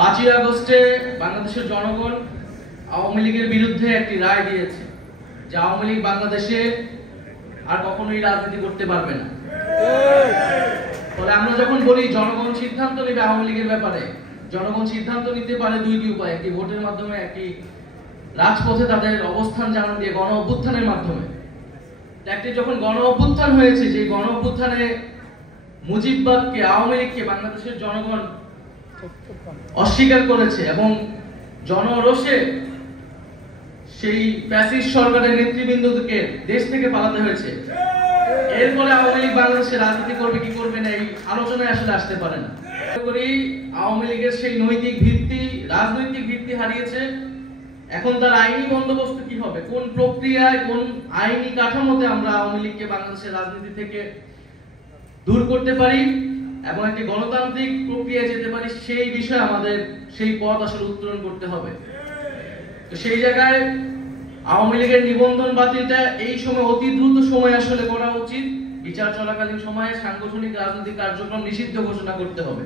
5ই আগস্টে বাংলাদেশের জনগণ আওয়ামী লীগের বিরুদ্ধে একটি রায় দিয়েছে যে আওয়ামী লীগ বাংলাদেশে আর কখনোই রাজনীতি করতে পারবে না। ফলে আমরা যখন বলি জনগণ সিদ্ধান্ত নেবে আওয়ামী লীগের ব্যাপারে, জনগণ সিদ্ধান্ত নিতে পারে দুইটি উপায়, একটি ভোটের মাধ্যমে, একটি রাজপথে তাদের অবস্থান জানানো দিয়ে গণ অভ্যুত্থানের মাধ্যমে। একটি যখন গণ অভ্যুত্থান হয়েছে, যে গণ অভ্যুত্থানে মুজিববাদকে, আওয়ামী লীগকে বাংলাদেশের জনগণ অস্বীকার করেছে এবং জনরোষে সেই ফ্যাসিস্ট সরকারের নেতৃবৃন্দকে দেশ থেকে পালাতে হয়েছে। এরপরে আওয়ামী লীগ বাংলাদেশে রাজনীতি করবে কি করবে না এই আলোচনায় আসলে আসতে পারে না। আওয়ামী লীগের সেই নৈতিক ভিত্তি, রাজনৈতিক ভিত্তি হারিয়েছে। এখন তার আইনি বন্দোবস্ত কি হবে, কোন প্রক্রিয়ায়, কোন আইনি কাঠামোতে আমরা আওয়ামী লীগকে বাংলাদেশের রাজনীতি থেকে দূর করতে পারি এবং একটি গণতান্ত্রিক প্রক্রিয়ায় যেতে পারি, সেই বিষয়ে আমাদের সেই পথ আসলে উত্তরণ করতে হবে। তো সেই জায়গায় আওয়ামী লীগের নিবন্ধন বাতিলটা এই সময় অতি দ্রুত সময় আসলে করা উচিত। বিচার চলাকালীন সময়ে সাংগঠনিক রাজনৈতিক কার্যক্রম নিষিদ্ধ ঘোষণা করতে হবে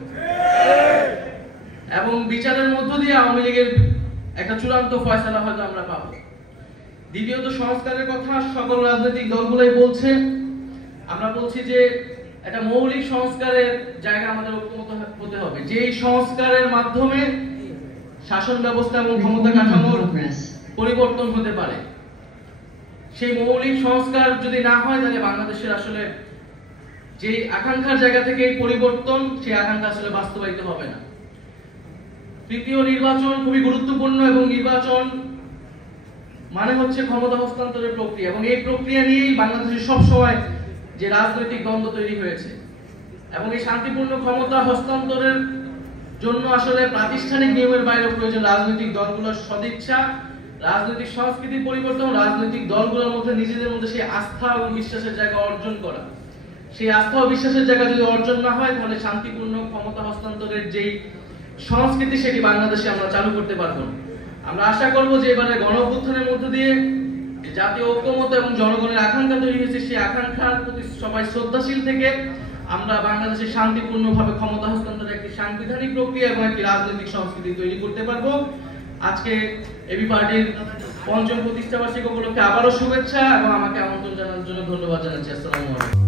এবং বিচারের মধ্য দিয়ে আওয়ামী লীগের একটা চূড়ান্ত ফয়সালা হয়তো আমরা পাবো। দ্বিতীয়ত, সংস্কারের কথা সকল রাজনৈতিক দলগুলোই বলছে। আমরা বলছি যে একটা মৌলিক সংস্কারের জায়গা আমাদের ঐক্যমত হতে হবে, যে সংস্কারের মাধ্যমে শাসন ব্যবস্থা এবং ক্ষমতা কাঠামোর পরিবর্তন হতে পারে। সেই মৌলিক সংস্কার যদি না হয়, তাহলে বাংলাদেশের আসলে যে আকাঙ্ক্ষার জায়গা থেকে এই পরিবর্তন, সেই আকাঙ্ক্ষা আসলে বাস্তবায়িত হবে না। তৃতীয়, নির্বাচন খুবই গুরুত্বপূর্ণ এবং নির্বাচন মানে হচ্ছে ক্ষমতা হস্তান্তরের প্রক্রিয়া এবং এই প্রক্রিয়া নিয়েই বাংলাদেশে সবসময় যে রাজনৈতিক দ্বন্দ্ব তৈরি হয়েছে এবং এই শান্তিপূর্ণ ক্ষমতা হস্তান্তরের জন্য আসলে প্রাতিষ্ঠানিক নিয়মের বাইরে প্রয়োজন রাজনৈতিক দলগুলোর সদিচ্ছা, রাজনৈতিক সংস্কৃতি পরিবর্তন, রাজনৈতিক দলগুলোর মধ্যে নিজেদের মধ্যে সেই আস্থা এবং বিশ্বাসের জায়গা অর্জন করা। সেই আস্থা ও বিশ্বাসের জায়গা যদি অর্জন না হয়, তাহলে শান্তিপূর্ণ ক্ষমতা হস্তান্তরের যেই সংস্কৃতি, সেটি বাংলাদেশে আমরা চালু করতে পারবো না। আমরা আশা করব যে এবারে গণ অভ্যুত্থানের মধ্য দিয়ে জাতীয় ঐক্যমত এবং জনগণের আকাঙ্ক্ষা তৈরি হয়েছে, সেই আকাঙ্ক্ষার প্রতি সবাই শ্রদ্ধাশীল থেকে আমরা বাংলাদেশে শান্তিপূর্ণভাবে ক্ষমতা হস্তান্তরের একটি সাংবিধানিক প্রক্রিয়া এবং একটি রাজনৈতিক সংস্কৃতি তৈরি করতে পারবো। আজকে এবি পার্টির ৫ম প্রতিষ্ঠাবার্ষিকী উপলক্ষে আবারও শুভেচ্ছা এবং আমাকে আমন্ত্রণ জানানোর জন্য ধন্যবাদ জানাচ্ছি। আসসালামু আলাইকুম।